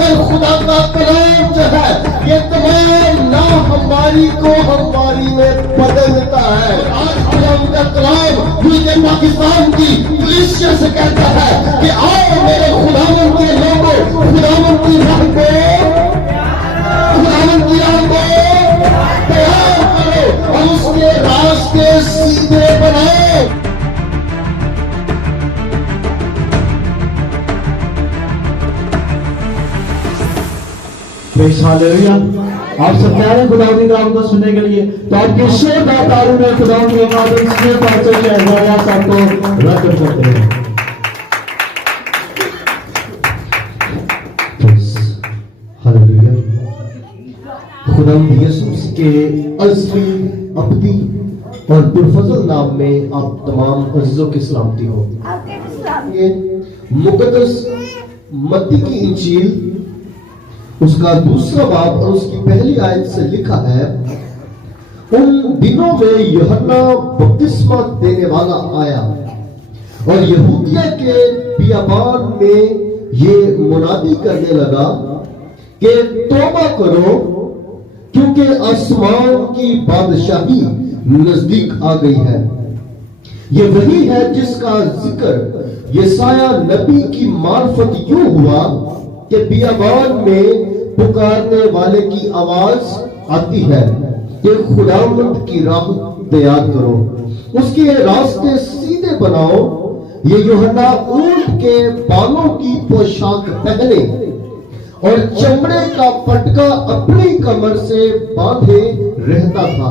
मगर खुदा का कलाम जो है ये तमाम नाहमवारी को हमवारी में बदलता है। आज खुदा का कलाम मुझे पाकिस्तान की पुलिस से कहता है कि आओ मेरे खुदावन के लोगों, खुदावन की राह को तैयार करो और उसके रास्ते सीधे बनाओ। हालेलुया। आप सब तैयार हैं खुदा की कलाम को सुनने के लिए? तो आपके जोरदार तालियों में खुदा की इबादत से पास्टर शहजादा साहब को रद्द करते हैं। हालेलुया। खुदा यीशु के अज़ली अब्दी और पुरफज़ल नाम में आप तमाम अज़ीज़ों की सलामती हो। ये मुक़द्दस मत्ती की इंजील उसका दूसरा बाब और उसकी पहली आयत से लिखा है, उन दिनों में यूहन्ना बपतिस्मा देने वाला आया और यहूदिया के बियाबान में ये मुनादी करने लगा कि तौबा करो क्योंकि आसमान की बादशाही नजदीक आ गई है। ये वही है जिसका जिक्र यसाया नबी की मार्फत यूं हुआ कि बियाबान में पुकारने वाले की आवाज आती है कि खुदावंद की राह तैयार करो, उसके रास्ते सीधे बनाओ। ये यूहन्ना ऊंट के बालों की पोशाक पहने और चमड़े का पटका अपनी कमर से बांधे रहता था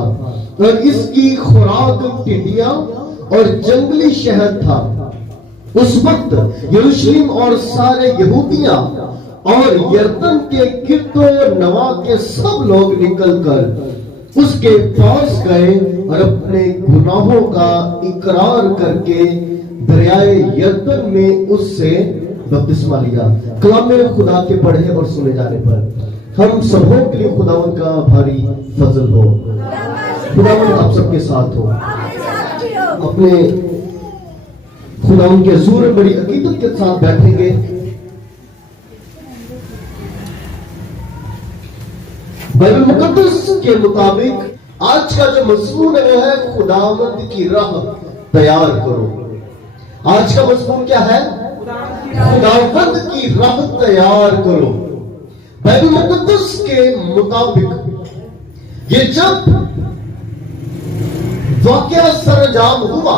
और इसकी खुराक टिड्डियां और जंगली शहद था। उस वक्त यरूशलेम और सारे यहूदिया और यरदन के गिरदो नवा के सब लोग निकलकर उसके पास गए और अपने गुनाहों का इकरार करके दरियाए यरदन में उससे बपतिस्मा लिया। कलामे खुदा के पढ़े और सुने जाने पर हम सबों के लिए खुदावंद का भारी फजल हो। खुदावंद आप सबके साथ हो। अपने खुदावंद के हुजूर में बड़ी अकीदत के साथ बैठेंगे। बाइबल मुकद्दस के मुताबिक आज का जो मज़मून है वो है खुदावंद की राह तैयार करो। आज का मज़मून क्या है? खुदावंद की राह तैयार करो। बाइबल मुकद्दस के मुताबिक ये जब वाक़या सरंजाम हुआ,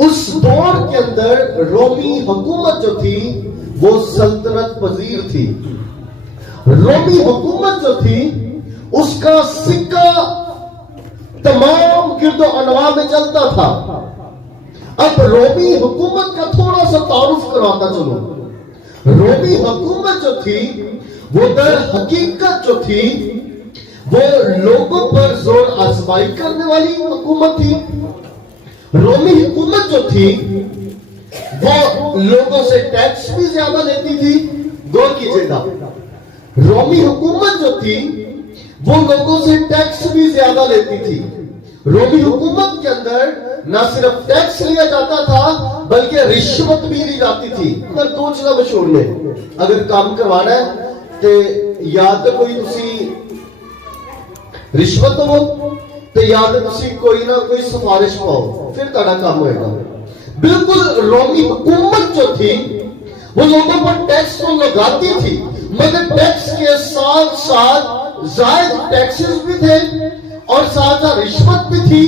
उस दौर के अंदर रोमी हुकूमत जो थी वो सल्तनत पजीर थी। रोमी हुकूमत जो थी उसका सिक्का तमाम गिरदो अनवा में चलता था। अब रोमी हुकूमत का थोड़ा सा तारुफ करवाता चलो। रोमी हुकूमत जो थी वो दर हकीकत जो थी वो लोगों पर जोर आजमाई करने वाली हुकूमत थी। रोमी हुकूमत जो थी वो लोगों से टैक्स भी ज्यादा लेती थी। गौर कीजिएगा, रोमी हुकूमत जो थी वो लोगों से टैक्स भी ज्यादा लेती थी। रोमी हुकूमत के अंदर ना सिर्फ टैक्स लिया जाता था बल्कि रिश्वत भी ली जाती थी। अगर दो चीज़ां मशहूर ने, अगर काम करवाना है तो या तो कोई तुसी रिश्वत दो तो या तो तुसी कोई ना कोई सिफारिश पाओ, फिर तुम्हारा काम होएगा। बिल्कुल रोमी हुकूमत जो थी वो लोगों पर टैक्स तो लगाती थी, मगर टैक्स के साथ साथ जायद टैक्सेस भी थे और साथ साथ रिश्वत भी थी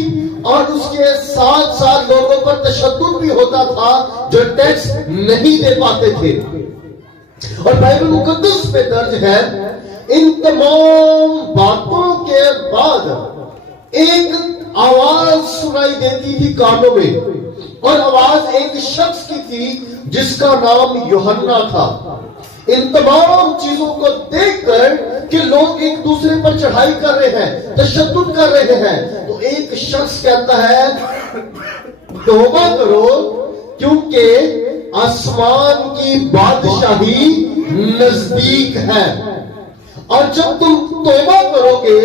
और उसके साथ साथ लोगों पर तशद्दुद भी होता था जो टैक्स नहीं दे पाते थे। और बाइबल मुकद्दस में दर्ज है, इन तमाम बातों के बाद एक आवाज सुनाई देती थी कानों में, और आवाज एक शख्स की थी जिसका नाम यूहन्ना था। इन तमाम चीजों को देखकर कि लोग एक दूसरे पर चढ़ाई कर रहे हैं, तशद्दुद कर रहे हैं, तो एक शख्स कहता है तौबा करो क्योंकि आसमान की बादशाही नजदीक है। और जब तुम तौबा करोगे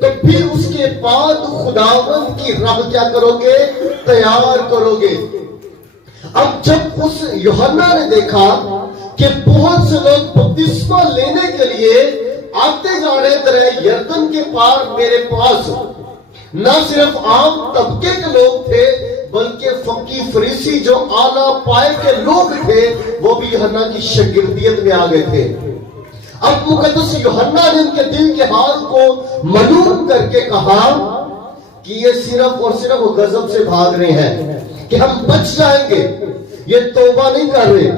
तो फिर उसके बाद खुदावंद की राह क्या करोगे? तैयार करोगे। अब जब उस यूहन्ना ने देखा कि बहुत से लोग बपतिस्मा کے لیے آتے جا رہے دریا یردن کے پار میرے پاس نہ صرف عام طبقے کے لوگ تھے بلکہ فقی فریسی جو اعلیٰ پائے کے لوگ تھے وہ بھی یوحنا کی شاگردیت میں آ گئے تھے. اب مقدس یوحنا نے ان کے دل کے حال کو معلوم کر کے کہا کہ یہ صرف اور صرف غضب سے بھاگ رہے ہیں کہ ہم بچ جائیں گے, یہ توبہ نہیں کر رہے.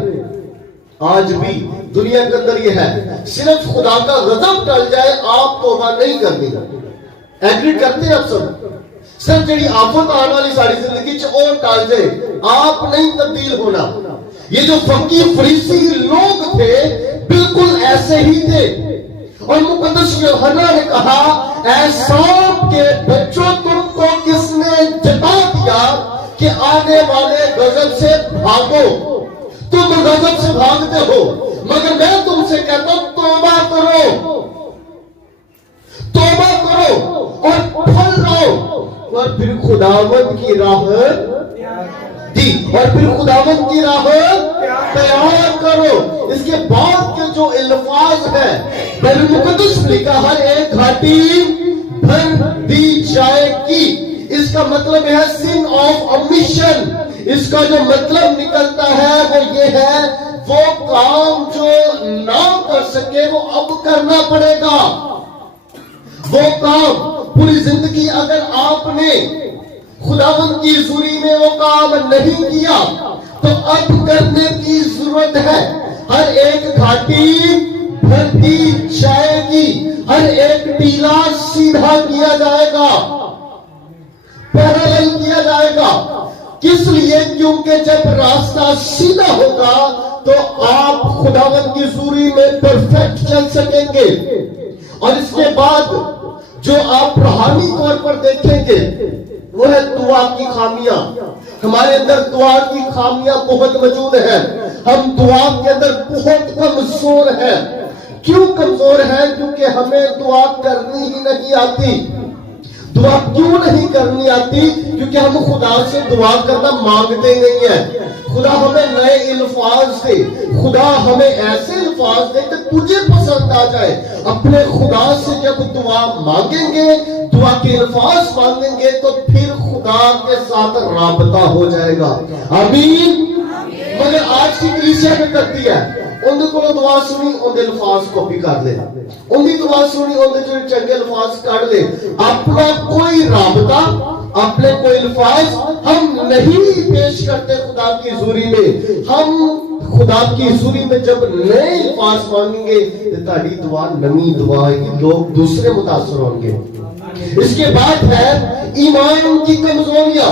آج بھی دنیا کے اندر یہ ہے, صرف خدا کا غضب ٹل جائے آپ توبہ نہیں کرنی. ایگری کرتے ہیں آپ سب, صرف جڑی آفت آنے والی ساری زندگی چ اور ٹل جائے آپ نہیں تبدیل ہونا. یہ جو فقی فریسی لوگ تھے بالکل ایسے ہی تھے. اور مقدس یوحنا نے کہا اے سانپ کے بچوں تم کو کس نے جتا دیا کہ آنے والے غضب سے بھاگو. تم غضب سے بھاگتے ہو مگر میں تم سے کہتا ہوں توبہ کرو, توبہ کرو اور پھل رہو اور پھر خداوند کی راہ دی اور پھر خداوند کی راہ تیار کرو. اس کے بعد کے جو الفاظ ہیں بائبل مقدس میں لکھا ہر ایک گھاٹی بھر دی جائے گی. اس کا مطلب ہے sin of omission. اس کا جو مطلب نکلتا ہے وہ یہ ہے وہ کام جو نہ کر سکے وہ اب کرنا پڑے گا. وہ کام پوری زندگی اگر آپ نے خداوند کی حضوری میں وہ کام نہیں کیا تو اب کرنے کی ضرورت ہے. ہر ایک گھاٹی بھر دی جائے گی, ہر ایک ٹیلا سیدھا کیا جائے گا, پیرالل کیا جائے گا. کس لیے؟ کیونکہ جب راستہ سیدھا ہوگا تو آپ خداوند کی حضوری میں پرفیکٹ چل سکیں گے. اور اس کے بعد جو آپ روحانی طور پر دیکھیں گے وہ ہے دعا کی خامیاں. ہمارے اندر دعا کی خامیاں بہت موجود ہیں. ہم دعا کے اندر بہت کمزور ہیں. کیوں کمزور ہیں؟ کیونکہ ہمیں دعا کرنی ہی نہیں آتی. دعا کیوں نہیں کرنی آتی؟ کیونکہ ہم خدا سے دعا کرنا مانگتے نہیں ہیں. خدا ہمیں نئے الفاظ دے, خدا ہمیں ایسے الفاظ دے کہ تجھے پسند آ جائے. اپنے خدا سے جب دعا مانگیں گے, دعا کے الفاظ مانگیں گے تو پھر خدا کے ساتھ رابطہ ہو جائے گا. آمین. مگر آج کی کلیسیا میں کرتی ہے, اندر کو دعا سنی اندر الفاظ کاپی کر لے, اندر دعا سنی اندر جو چنگے الفاظ کر لے. اپنا کوئی رابطہ, اپنے کوئی الفاظ ہم نہیں پیش کرتے خدا کی حضوری میں. ہم خدا کی حضوری میں جب نئے الفاظ مانگیں گے تو تاری دعا نمی دعا ہے, لوگ دوسرے متاثر ہوں گے. اس کے بعد ہے ایمان کی کمزوریاں.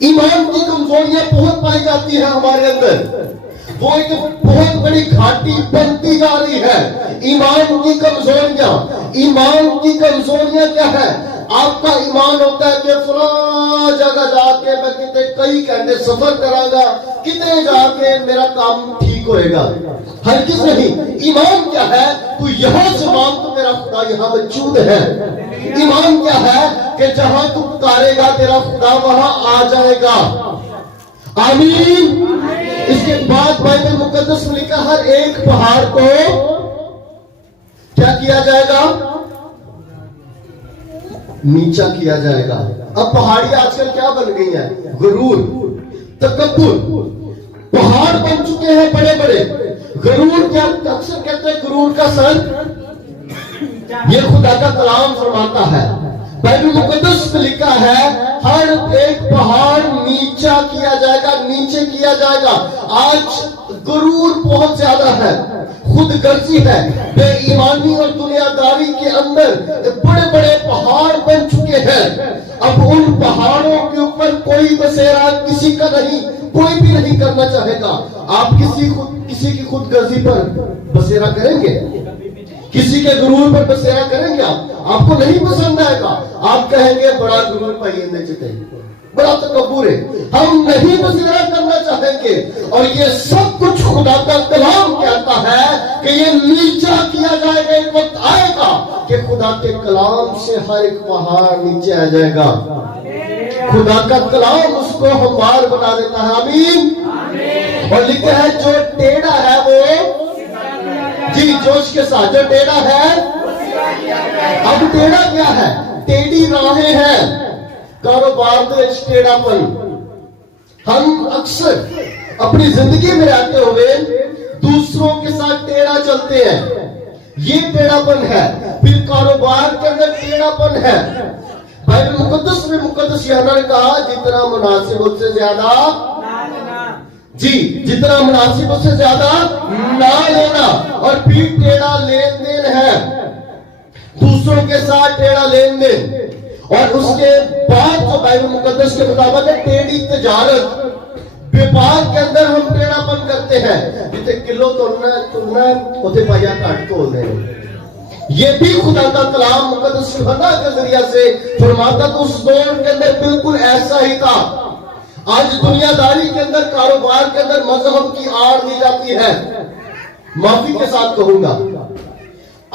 ایمان کی کمزوریاں بہت پائی جاتی ہیں ہمارے اندر. وہ ایک بہت بڑی گھاٹی بنتی جا رہی ہے. ایمان کی کمزوریاں. ایمان کی کمزوریاں کیا ہے؟ آپ کا ایمان ہوتا ہے کہ فلاں جگہ جا کے میں کتے کئی گھنٹے سفر کراں گا, کتے جا کے میرا کام ٹھیک ہوئے گا. ہرگز نہیں. ایمان کیا ہے؟ تو یہاں سے مانگ تو میرا خدا یہاں موجود ہے. ایمان کیا ہے؟ کہ جہاں تو پکارے گا تیرا خدا وہاں آ جائے گا. آمین. اس کے بعد بائبل مقدس میں لکھا ہر ایک پہاڑ کو کیا کیا جائے گا؟ نیچا کیا جائے گا. اب پہاڑی آج کل کیا بن گئی ہیں؟ غرور, تکبر. پہاڑ بن چکے ہیں بڑے بڑے. غرور کیا اکثر کہتے ہیں غرور کا سر, یہ خدا کا کلام فرماتا ہے. بائبل مقدس میں لکھا ہے ہر ایک پہاڑ نیچا کیا جائے گا, نیچے کیا جائے گا. آج غرور بہت زیادہ ہے, خود غرضی ہے, بے ایمانی اور دنیا داری کے اندر بڑے بڑے پہاڑ بن چکے ہیں. اب ان پہاڑوں کے اوپر کوئی بسیرا کسی کا نہیں, کوئی بھی نہیں کرنا چاہے گا. آپ کسی کی خود غرضی پر بسیرا کریں گے؟ کسی کے غرور پر بسیرا کریں گے؟ آپ کو نہیں پسند آئے گا. آپ کہیں گے بڑا غرور پائیے اندر چتے, بڑا تکبر ہے. ہم نہیں بسیرا کرنا چاہیں گے. اور یہ سب کچھ خدا کا کلام کہتا ہے کہ یہ نیچا کیا جائے گا. ایک وقت آئے گا کہ خدا کے کلام سے ہر ایک پہاڑ نیچے آ جائے گا. خدا کا کلام اس کو ہموار بنا دیتا ہے. آمین. اور لکھا ہے جو ٹیڑھا ہے وہ जोश के साथ। जो टेढ़ा है, अब टेढ़ा क्या है? टेढ़ी राहें हैं कारोबार ਦੇ ਵਿੱਚ टेढ़ापन। हम अक्सर अपनी जिंदगी में रहते हुए दूसरों के साथ टेढ़ा चलते हैं, ये टेढ़ापन है। फिर कारोबार के अंदर टेढ़ापन है। बाइबल मुकद्दस में मुकद्दस यूहन्ना ने कहा जितना मुनासिब उससे ज्यादा जी, जितना मुनासिब उससे ज्यादा ना लेना। और फिर टेढ़ा लेन देन है, दूसरों के साथ टेढ़ा लेन देन। और उसके बाद जो बाइबल मुकद्दस के मुताबिक है टेढ़ी तजारत, व्यापार के अंदर हम टेढ़ापन करते हैं। जिसे किलो तोलना उसे पाया काट तोल दें। ये भी खुदा का कलाम मुकद्दस यूहन्ना के जरिया से फरमाता। तो उस दौर के अंदर बिल्कुल ऐसा ही था। आज दुनियादारी के अंदर, कारोबार के अंदर मजहब की आड़ दी जाती है। माफी के साथ कहूंगा,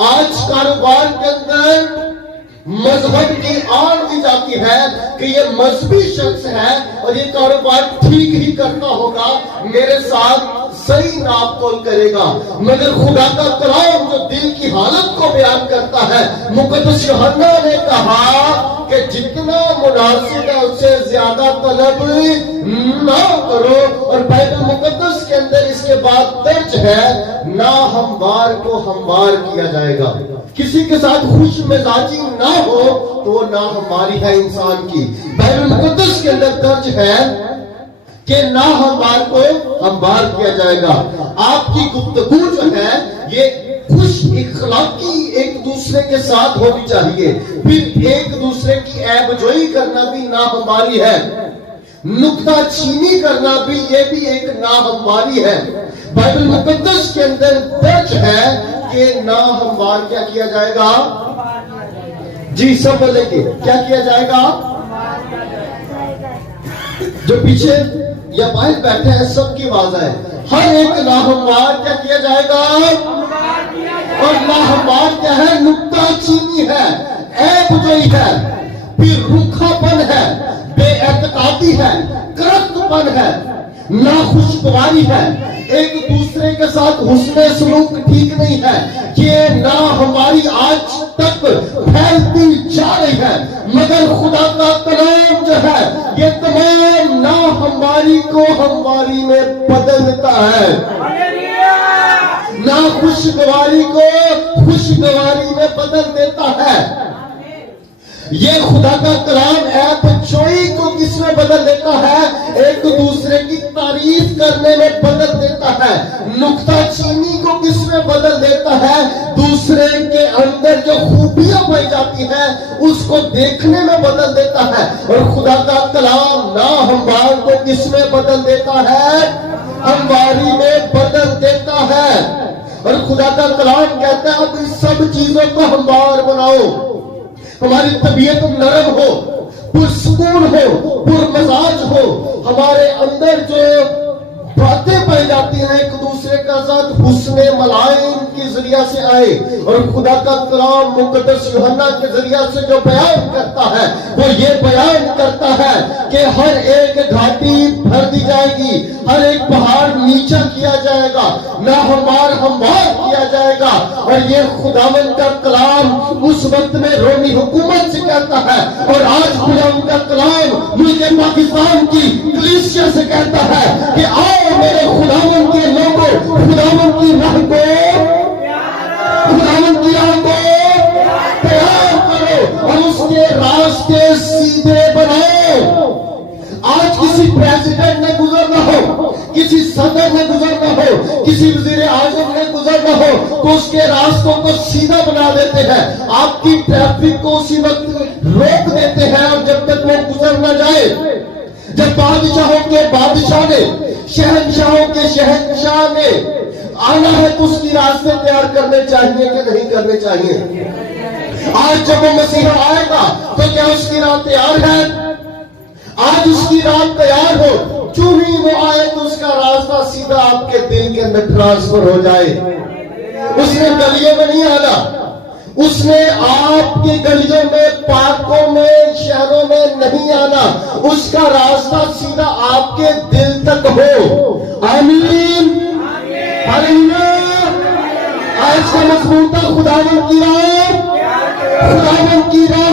आज कारोबार के अंदर मजहब की आड़ दी जाती है कि ये मजहबी शख्स है और ये कारोबार ठीक ही करता होगा, मेरे साथ सही नाप तोल करेगा। मगर खुदा का कलाम जो दिल की हालत को बयान करता है, मुकद्दस यूहन्ना ने कहा कि जितना मुनासिब है उससे ज्यादा तलब ना करो। और बाइबल मुकद्दस के अंदर इसके बाद दर्ज है, ना हमवार को हमवार किया जाएगा। किसी के साथ खुश मिजाजी ना हो तो वो ना हमारी है इंसान की। बाइबल मुकद्दस के अंदर दर्ज है कि ना हमवार को हमवार किया जाएगा। आपकी गुफ्तगू जो है ये खुश इखलाकी एक दूसरे के साथ होनी चाहिए। फिर एक दूसरे की ऐबजोई करना भी ना हमारी है, नुक्ता चीनी करना भी, ये भी एक ना हमारी है। बाइबल मुकद्दस के अंदर दर्ज है कि ना हमवार क्या किया जाएगा? जी सब बोलेंगे, क्या किया जाएगा? जो पीछे या बाहर बैठे हैं सबकी आवाज है, हर एक ना हमवार क्या किया जाएगा? और ना हमवार क्या है? नुक्ता चीनी है, ऐबजोई है, फिर रूखापन है, बेएतकादी है, करख्तपन है, नाखुशगवारी है, एक दूसरे के साथ हुस्ने सलूक ठीक नहीं है। ये ना हमारी आज तक फैलती जा रही है। मगर खुदा का कलाम जो है ये तमाम ना हमारी को हमारी में बदलता है, ना खुशगवारी को खुशगवारी में बदल देता है। ये खुदा का कलाम ऐबजोई को किसमें बदल देता है? एक दूसरे की तारीफ करने में बदल देता है। नुक्ता चीनी को किसमें बदल देता है? दूसरे के अंदर जो खूबियां पाई जाती है उसको देखने में बदल देता है। और खुदा का कलाम ना हमवार को किसमें बदल देता है? हमवारी में बदल देता है। और खुदा का कलाम कहता है अब इस सब चीजों को हमवार बनाओ, हमारी तबीयत नरम हो, पुरसुकून हो, पुरमजाज हो, हमारे अंदर जो बातें पाई जाती हैं एक दूसरे का साथ हुस्ने मलाइम के जरिया से आए। और खुदा का कलाम मुकद्दस यूहन्ना के जरिया से जो बयान करता है वो ये बयान करता है कि हर एक घाटी भर दी जाएगी, हर एक पहाड़ नीचा किया जाएगा, ना हमवार किया जाएगा। और ये खुदावन का कलाम उस वक्त में रोमी हुकूमत से कहता है, और आज खुदावन का कलाम मुझे पाकिस्तान की कलीसिया से कहता है कि आओ मेरे खुदावन के लोगों, खुदावन की राह को तैयार करो और उसके रास्ते सीधे बनाओ। आज किसी प्रेसिडेंट ने गुजरना हो, किसी सदर ने गुजरना हो, किसी वजीर आजम ने गुजरना हो तो उसके रास्तों को सीधा बना देते हैं, आपकी ट्रैफिक को उसी वक्त रोक देते हैं। और जब तक वो गुजर न जाए, जब बादशाहों के बादशाह ने, शहंशाहों के शहंशाह ने आना है तो उसकी रास्ते तैयार करने चाहिए कि नहीं करने चाहिए? आज जब वो मसीहा आएगा तो क्या उसकी राह तैयार है? आज उसकी राह तैयार हो, जो ही वो आए तो उसका रास्ता सीधा आपके दिल के अंदर ट्रांसफर हो जाए। उसने गलियों में नहीं आना, उसने आपकी गलियों में, पार्कों में, शहरों में नहीं आना, उसका रास्ता सीधा आपके दिल तक हो। आमीन। हालेलुया। आज आज का मजमून था खुदावन की राह